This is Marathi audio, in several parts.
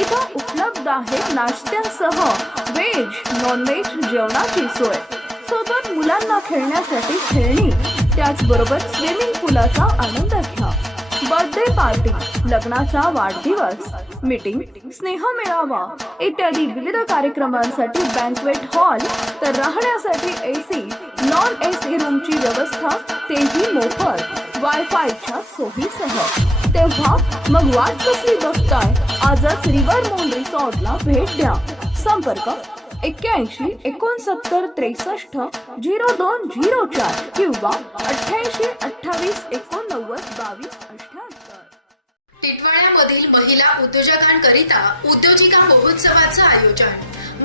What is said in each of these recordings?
इथं उपलब्ध आहे नाश्त्यासह व्हेज नॉनव्हेज जेवणाची सोय. सोबत मुलांना खेळण्यासाठी खेळणी त्याचबरोबर स्विमिंग पूलाचा आनंद घ्या. बर्थडे पार्टी लग्नाचा वाढदिवस मीटिंग स्नेह मिळावा इत्यादी विविध कार्यक्रमांसाठी बँकवेट हॉल तर राहण्यासाठी एसी नॉन एसी रूमची व्यवस्था तेही मोफत. वायफायच्या सोयीसह. तेव्हा मग वाट कसली बघताय आजच रिव्हर मोन रिसॉर्टला भेट द्या. संपर्क एक्क्याऐंशी एकोणसत्तर त्रेसष्ट झिरो दोन झिरो चार किंवा अठ्ठ्याऐंशी अठ्ठावीस एकोणनव्वद बावीस अठ्ठ्याहत्तर टिटवाळ्यामधील महिला उद्योजकांकरिता उद्योजिका महोत्सवाचं आयोजन.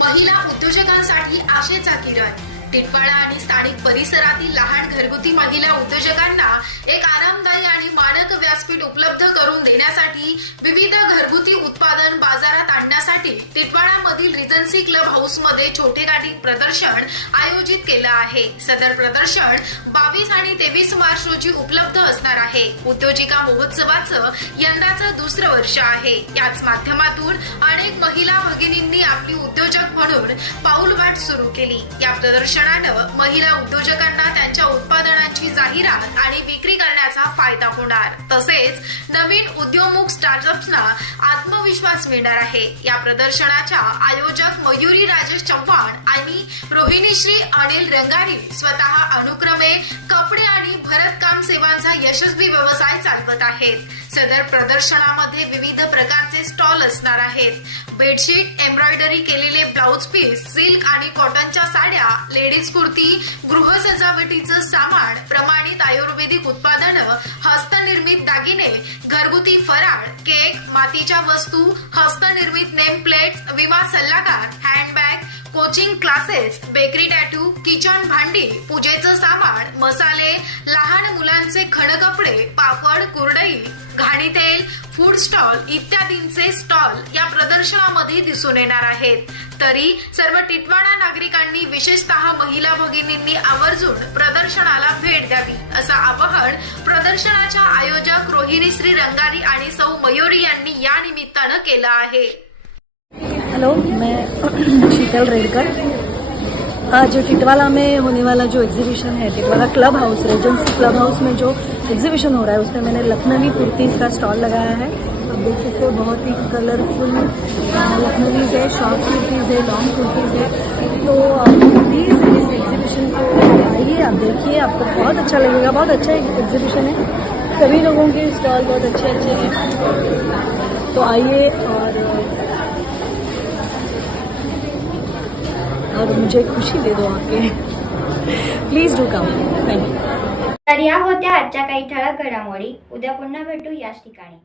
महिला उद्योजकांसाठी आशेचा किरण. टिटवाळा आणि स्थानिक परिसरातील लहान घरगुती महिला उद्योजकांना एक आरामदायी आणि मानक व्यासपीठ उपलब्ध करून देण्यासाठी विविध घरगुती उत्पादन बाजारात आणण्यासाठी टिटवाळामधील रिजन्सी क्लब हाऊसमध्ये छोटे प्रदर्शन आयोजित केलं आहे. सदर प्रदर्शन बावीस आणि तेवीस मार्च रोजी उपलब्ध असणार आहे. उद्योजिका महोत्सवाचं यंदाचं दुसरं वर्ष आहे. याच माध्यमातून अनेक महिला भगिनींनी आपली उद्योजक म्हणून पाऊलवाट सुरू केली. या प्रदर्शन शिक्षणानं महिला उद्योजकांना त्यांच्या उत्पादनांची जाहिरात आणि विक्री करण्याचा फायदा होणार. तसेच नवीन उद्योन्मुख स्टार्टअप्सना आत्मविश्वास मिळणार आहे. या प्रदर्शनाच्या आयोजक मयुरी राजेश चव्हाण आणि रोहिणीश्री अनिल रंगारी स्वतः अनुक्रमे कपडे आणि भरतकाम सेवांचा यशस्वी व्यवसाय चालवत आहेत. सदर प्रदर्शनामध्ये विविध प्रकारचे स्टॉल असणार आहेत. बेडशीट एम्ब्रॉयडरी केलेले ब्लाउज पीस सिल्क आणि कॉटनच्या साड्या लेडीज कुर्ती गृह सजावटीचं सामान प्रमाणित आयुर्वेदिक उत्पादनं हस्तनिर्मित दागिने घरगुती फराळ केक मातीच्या वस्तू हस्तनिर्मित नेम प्लेट्स विमा सल्लागार handbag coaching classes bakery tattoo kitchen भांडी पूजेचं सामान मसाले लहान मुलांचे खडकपडे पापड कुरडई घाणी तेल फूड स्टॉल इत्यादींचे स्टॉल या प्रदर्शनामध्ये दिसून येणार आहेत. तरी सर्व टिटवाडा नागरिकांनी विशेषतः महिला भगिनींनी आवर्जून प्रदर्शनाला भेट द्यावी असं आवाहन प्रदर्शनाच्या आयोजक रोहिणी श्री रंगारी आणि सौ मयुरी यांनी या निमित्तानं केलं आहे. हेलो मैं शीतल रेडकर. आज टिटवाला में होने वाला जो एग्जीबिशन है Titwala club house regency club house में जो एग्जीबिशन हो रहा है उसमें मैंने लखनवी कुर्तीज़ का स्टॉल लगाया है। आप देख सकते हो, बहुत ही कलरफुल लखनवीज है शॉर्ट कुर्तीज़ है लॉन्ग कुर्तीज़ है। तो प्लीज़ इस एग्जीबिशन को आइए, आप देखिए, आपको बहुत अच्छा लगेगा, बहुत अच्छा एग्जीबिशन है। सभी लोगों के स्टॉल बहुत अच्छे अच्छे हैं। तो आइए और और मुझे खुशी दे दो आके। Please do come thank you तर या होत्या आजच्या काही ठळक घडामोडी. उद्या पुन्हा भेटू याच ठिकाणी.